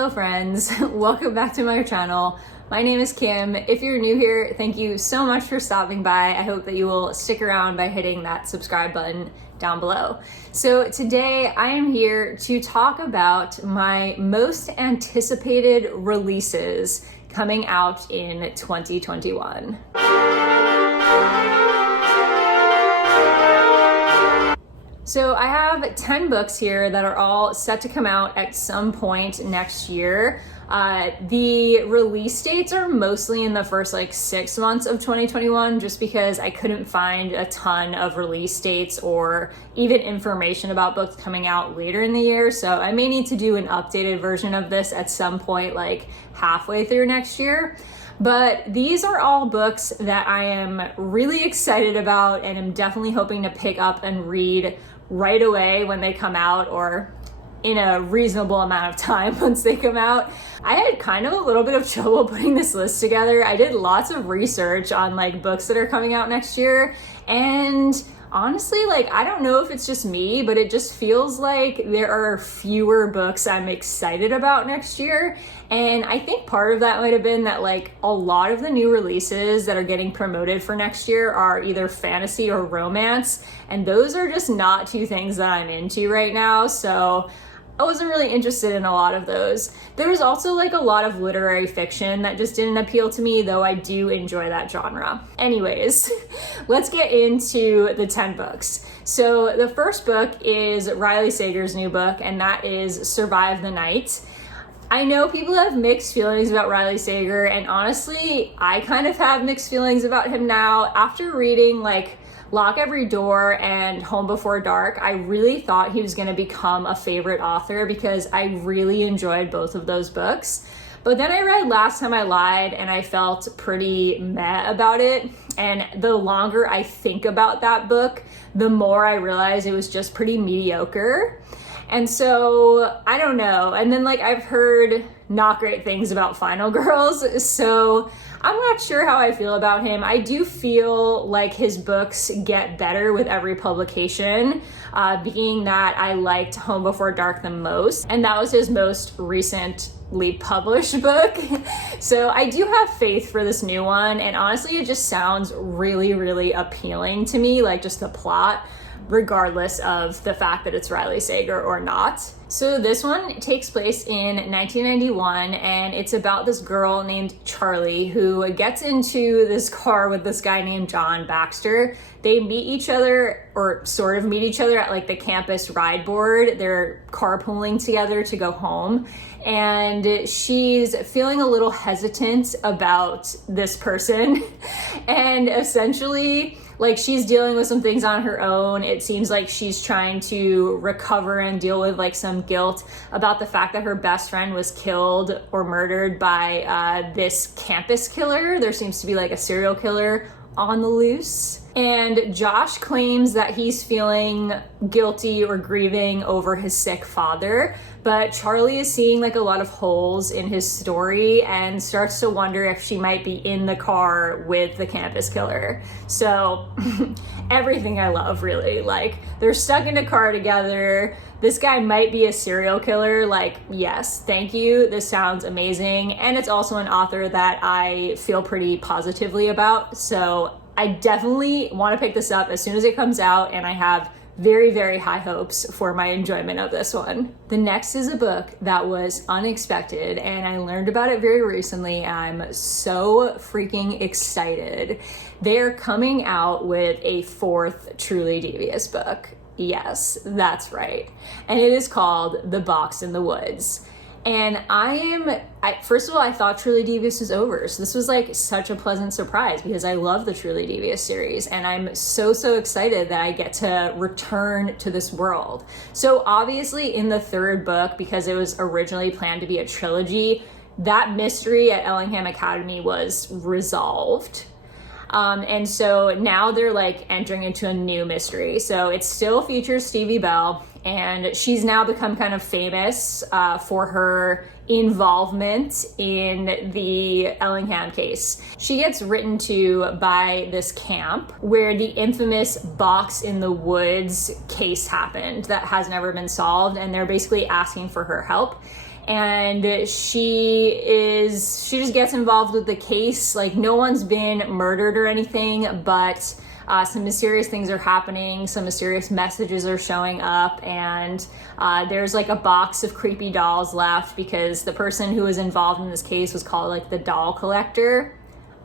Hello friends, welcome back to my channel. My name is Kim. If you're new here, thank you so much for stopping by. I hope that you will stick around by hitting that subscribe button down below. So today I am here to talk about my most anticipated releases coming out in 2021. So I have 10 books here that are all set to come out at some point next year. The release dates are mostly in the first 6 months of 2021, just because I couldn't find a ton of release dates or even information about books coming out later in the year. So I may need to do an updated version of this at some point, halfway through next year. But these are all books that I am really excited about and am definitely hoping to pick up and read right away when they come out, or in a reasonable amount of time once they come out. I had kind of a little bit of trouble putting this list together. I did lots of research on books that are coming out next year, and honestly, I don't know if it's just me, but it just feels like there are fewer books I'm excited about next year. And I think part of that might have been that a lot of the new releases that are getting promoted for next year are either fantasy or romance, and those are just not two things that I'm into right now. So I wasn't really interested in a lot of those. There was also a lot of literary fiction that just didn't appeal to me, though I do enjoy that genre. Anyways, let's get into the 10 books. So the first book is Riley Sager's new book, and that is Survive the Night. I know people have mixed feelings about Riley Sager, and honestly, I kind of have mixed feelings about him now. After reading Lock Every Door and Home Before Dark, I really thought he was going to become a favorite author because I really enjoyed both of those books. But then I read Last Time I Lied and I felt pretty meh about it. And the longer I think about that book, the more I realize it was just pretty mediocre. And so, I don't know. And then I've heard not great things about Final Girls, so I'm not sure how I feel about him. I do feel like his books get better with every publication, being that I liked Home Before Dark the most, and that was his most recently published book. So I do have faith for this new one, and honestly, it just sounds really, really appealing to me, just the plot, regardless of the fact that it's Riley Sager or not. So this one takes place in 1991, and it's about this girl named Charlie who gets into this car with this guy named John Baxter. They meet each other, or sort of meet each other, at the campus ride board. They're carpooling together to go home, and she's feeling a little hesitant about this person. And essentially, she's dealing with some things on her own. It seems like she's trying to recover and deal with some guilt about the fact that her best friend was killed or murdered by this campus killer. There seems to be a serial killer on the loose. And Josh claims that he's feeling guilty or grieving over his sick father, but Charlie is seeing a lot of holes in his story and starts to wonder if she might be in the car with the campus killer. So everything I love, really. They're stuck in a car together. This guy might be a serial killer. Yes, thank you. This sounds amazing. And it's also an author that I feel pretty positively about. So I definitely want to pick this up as soon as it comes out, and I have very, very high hopes for my enjoyment of this one. The next is a book that was unexpected, and I learned about it very recently. I'm so freaking excited. They're coming out with a 4th Truly Devious book. Yes, that's right. And it is called The Box in the Woods. And first of all, I thought Truly Devious was over. So this was such a pleasant surprise because I love the Truly Devious series, and I'm so excited that I get to return to this world. So obviously in the 3rd book, because it was originally planned to be a trilogy, that mystery at Ellingham Academy was resolved. And so now they're entering into a new mystery. So it still features Stevie Bell, and she's now become kind of famous for her involvement in the Ellingham case. She gets written to by this camp where the infamous Box in the Woods case happened that has never been solved, and they're basically asking for her help. and she just gets involved with the case. Like, no one's been murdered or anything, but some mysterious things are happening, some mysterious messages are showing up, and there's like a box of creepy dolls left because the person who was involved in this case was called like the doll collector.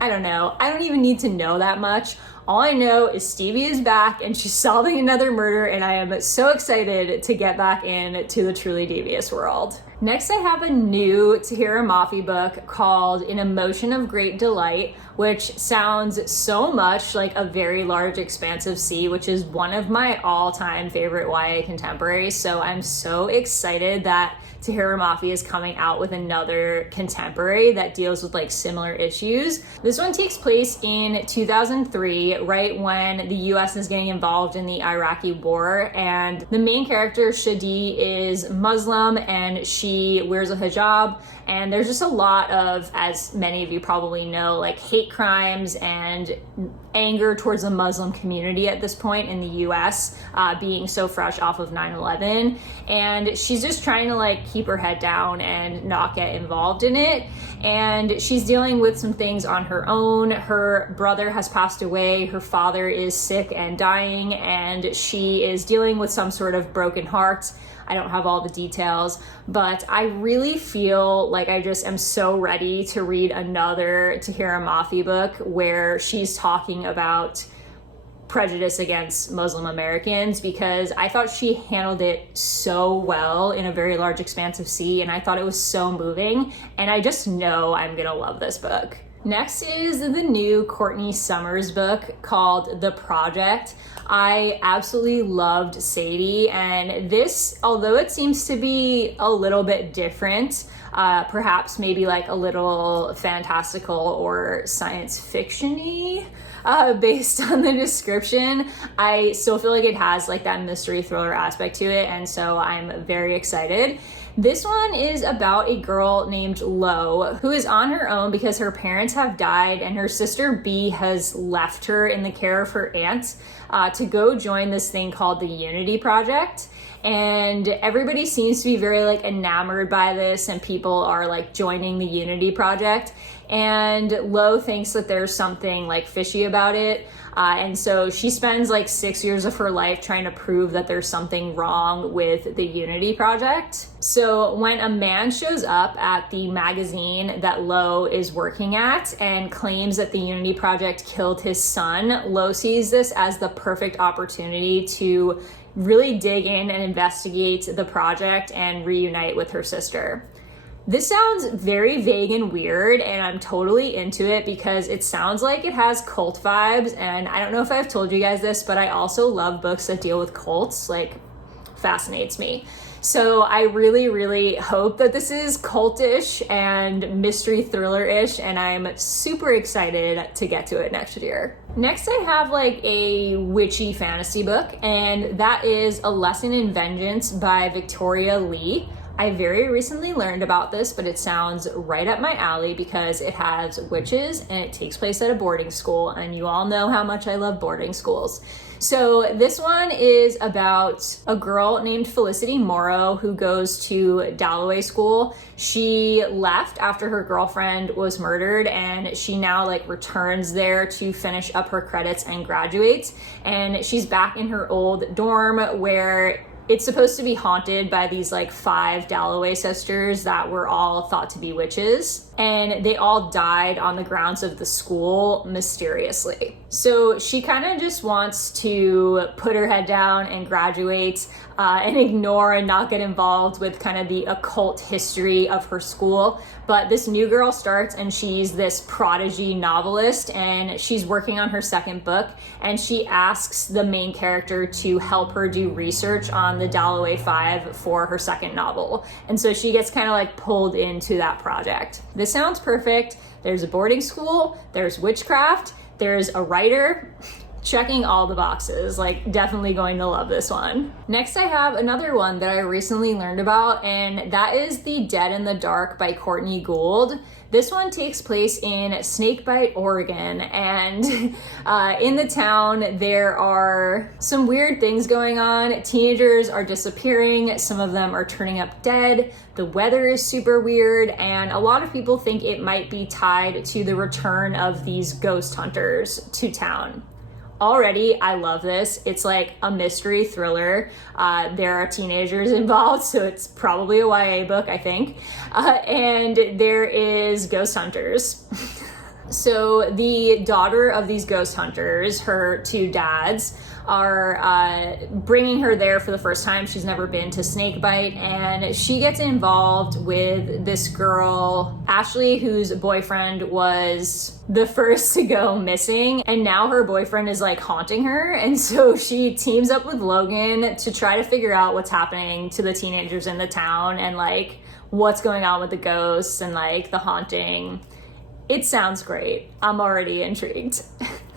I don't know. I don't even need to know that much. All I know is Stevie is back and she's solving another murder, and I am so excited to get back into the truly devious world. Next, I have a new TAHEREK MAFI book called An Emotion of Great Delight, which sounds so much like A Very Large Expansive Sea, which is one of my all-time favorite YA contemporaries. So I'm so excited that TAHEREK MAFI is coming out with another contemporary that deals with like similar issues. This one takes place in 2003, right when the US is getting involved in the Iraqi war, and the main character, Shadi, is Muslim and she wears a hijab, and there's just a lot of, as many of you probably know, like hate crimes and anger towards the Muslim community at this point in the US, being so fresh off of 9/11, and she's just trying to like keep her head down and not get involved in it, and she's dealing with some things on her own. Her brother has passed away, her father is sick and dying, and she is dealing with some sort of broken heart. I don't have all the details, but I really feel like I just am so ready to read another TAHEREK MAFI book where she's talking about prejudice against Muslim Americans, because I thought she handled it so well in A Very Large Expansive Sea, and I thought it was so moving, and I just know I'm gonna love this book. Next is the new Courtney Summers book called The Project. I absolutely loved Sadie, and this, although it seems to be a little bit different, perhaps maybe like a little fantastical or science fiction-y, based on the description, I still feel like it has like that mystery thriller aspect to it, and so I'm very excited. This one is about a girl named Lo who is on her own because her parents have died and her sister B has left her in the care of her aunt to go join this thing called the Unity Project. And everybody seems to be very like enamored by this, and people are like joining the Unity Project. And Lo thinks that there's something like fishy about it. And so she spends like 6 years of her life trying to prove that there's something wrong with the Unity Project. So when a man shows up at the magazine that Lo is working at and claims that the Unity Project killed his son, Lo sees this as the perfect opportunity to really dig in and investigate the project and reunite with her sister. This sounds very vague and weird, and I'm totally into it because it sounds like it has cult vibes, and I don't know if I've told you guys this, but I also love books that deal with cults. Like, fascinates me. So I really, really hope that this is cultish and mystery thriller-ish, and I'm super excited to get to it next year. Next, I have like a witchy fantasy book, and that is A Lesson in Vengeance by Victoria Lee. I very recently learned about this, but it sounds right up my alley because it has witches and it takes place at a boarding school, and you all know how much I love boarding schools. So this one is about a girl named Felicity Morrow who goes to Dalloway School. She left after her girlfriend was murdered, and she now like returns there to finish up her credits and graduates. And she's back in her old dorm where it's supposed to be haunted by these like 5 Dalloway sisters that were all thought to be witches, and they all died on the grounds of the school mysteriously. So she kind of just wants to put her head down and graduate and ignore and not get involved with kind of the occult history of her school. But this new girl starts, and she's this prodigy novelist, and she's working on her second book, and she asks the main character to help her do research on the Dalloway 5 for her second novel. And so she gets kind of like pulled into that project. This sounds perfect. There's a boarding school, there's witchcraft, there's a writer. Checking all the boxes, like definitely going to love this one. Next, I have another one that I recently learned about, and that is The Dead in the Dark by Courtney Gould. This one takes place in Snakebite, Oregon, and in the town there are some weird things going on. Teenagers are disappearing, some of them are turning up dead, the weather is super weird, and a lot of people think it might be tied to the return of these ghost hunters to town. Already, I love this. It's like a mystery thriller. There are teenagers involved, so it's probably a YA book, I think. And there is ghost hunters. So the daughter of these ghost hunters, her two dads, are bringing her there for the first time. She's never been to Snakebite, and she gets involved with this girl, Ashley, whose boyfriend was the first to go missing, and now her boyfriend is like haunting her, and so she teams up with Logan to try to figure out what's happening to the teenagers in the town and like what's going on with the ghosts and like the haunting. It sounds great. I'm already intrigued.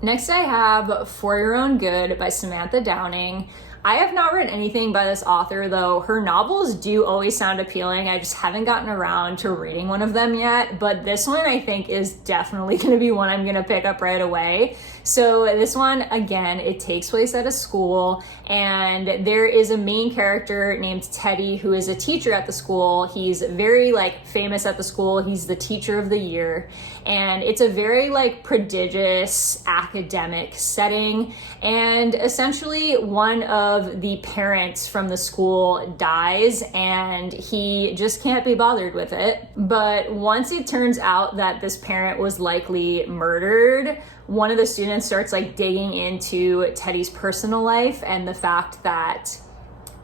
Next, I have For Your Own Good by Samantha Downing. I have not read anything by this author, though her novels do always sound appealing. I just haven't gotten around to reading one of them yet, but this one I think is definitely going to be one I'm going to pick up right away. So this one, again, it takes place at a school, and there is a main character named Teddy who is a teacher at the school. He's very like famous at the school. He's the teacher of the year, and it's a very like prodigious academic setting, and essentially one of the parents from the school dies and he just can't be bothered with it. But once it turns out that this parent was likely murdered, one of the students starts like digging into Teddy's personal life and the fact that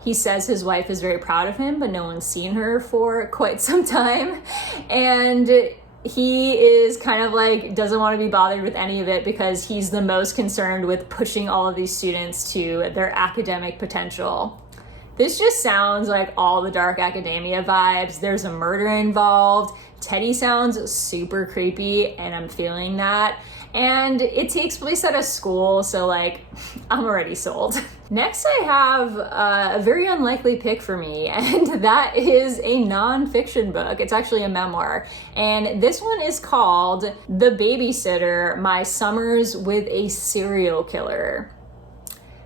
he says his wife is very proud of him, but no one's seen her for quite some time. And he is kind of like doesn't want to be bothered with any of it because he's the most concerned with pushing all of these students to their academic potential. This just sounds like all the dark academia vibes. There's a murder involved. Teddy sounds super creepy, and I'm feeling that. And it takes place at a school, so like, I'm already sold. Next, I have a very unlikely pick for me, and that is a nonfiction book. It's actually a memoir. And this one is called The Babysitter, My Summers with a Serial Killer.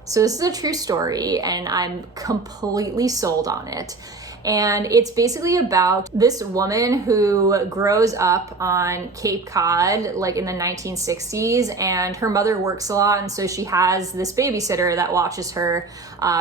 So this is a true story, and I'm completely sold on it. And it's basically about this woman who grows up on Cape Cod, like in the 1960s, and her mother works a lot, and so she has this babysitter that watches her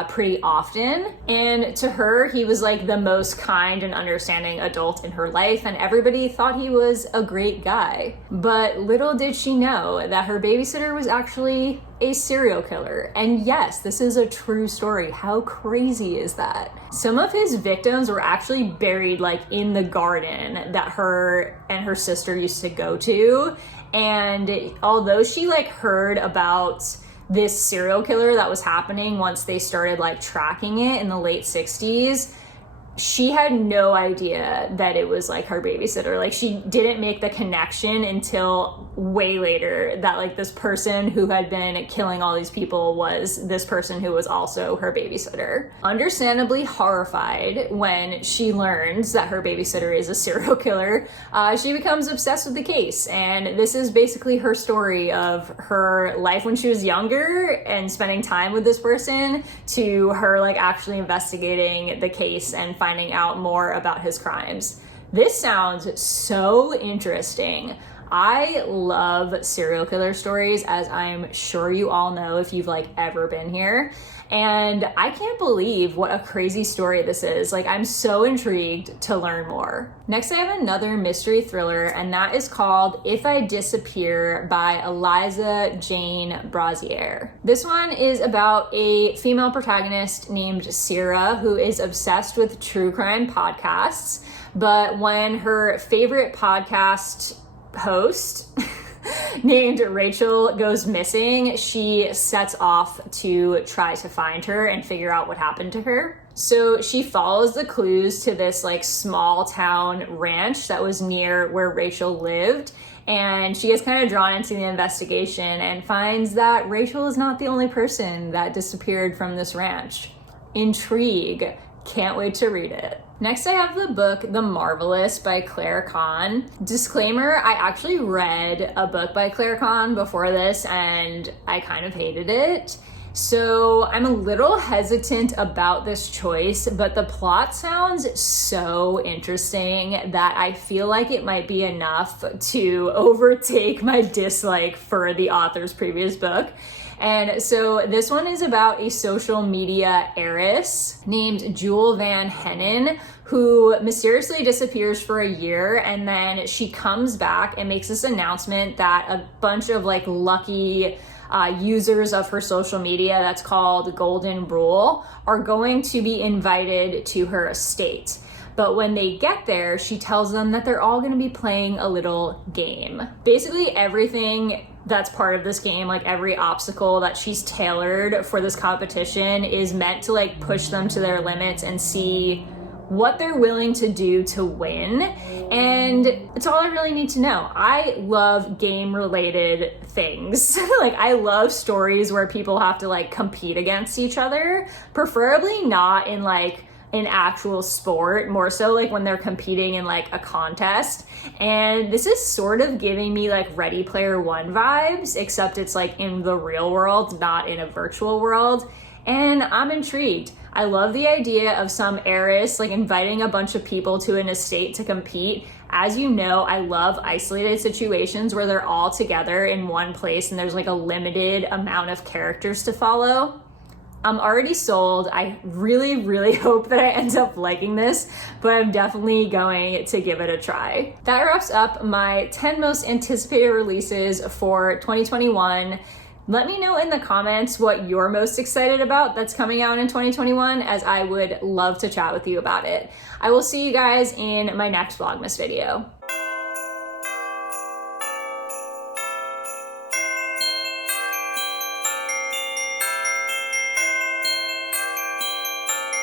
pretty often. And to her, he was like the most kind and understanding adult in her life, and everybody thought he was a great guy. But little did she know that her babysitter was actually a serial killer. And yes, this is a true story. How crazy is that? Some of his victims were actually buried like in the garden that her and her sister used to go to. And although she like heard about this serial killer that was happening once they started like tracking it in the late 60s, she had no idea that it was like her babysitter. Like she didn't make the connection until way later that like this person who had been killing all these people was this person who was also her babysitter. Understandably horrified when she learns that her babysitter is a serial killer, she becomes obsessed with the case. And this is basically her story of her life when she was younger and spending time with this person to her like actually investigating the case and finding out more about his crimes. This sounds so interesting. I love serial killer stories, as I'm sure you all know if you've like ever been here. And I can't believe what a crazy story this is. Like, I'm so intrigued to learn more. Next, I have another mystery thriller, and that is called If I Disappear by Eliza Jane Brazier. This one is about a female protagonist named Sierra who is obsessed with true crime podcasts, but when her favorite podcast host named Rachel goes missing, she sets off to try to find her and figure out what happened to her. So she follows the clues to this like small town ranch that was near where Rachel lived. And she gets kind of drawn into the investigation and finds that Rachel is not the only person that disappeared from this ranch. Intrigue. Can't wait to read it. Next, I have the book The Marvelous by Claire Kahn. Disclaimer, I actually read a book by Claire Kahn before this and I kind of hated it. So I'm a little hesitant about this choice, but the plot sounds so interesting that I feel like it might be enough to overtake my dislike for the author's previous book. And so this one is about a social media heiress named Jewel Van Hennen who mysteriously disappears for a year, and then she comes back and makes this announcement that a bunch of like lucky users of her social media that's called Golden Rule are going to be invited to her estate. But when they get there, she tells them that they're all going to be playing a little game. Basically everything that's part of this game, like every obstacle that she's tailored for this competition, is meant to like push them to their limits and see what they're willing to do to win. And it's all I really need to know. I love game related things. Like I love stories where people have to like compete against each other, preferably not in like an actual sport, more so like when they're competing in like a contest. And this is sort of giving me like Ready Player One vibes, except it's like in the real world, not in a virtual world. And I'm intrigued. I love the idea of some heiress like inviting a bunch of people to an estate to compete. As you know, I love isolated situations where they're all together in one place and there's like a limited amount of characters to follow. I'm already sold. I really hope that I end up liking this, but I'm definitely going to give it a try. That wraps up my 10 most anticipated releases for 2021. Let me know in the comments what you're most excited about that's coming out in 2021, as I would love to chat with you about it. I will see you guys in my next Vlogmas video.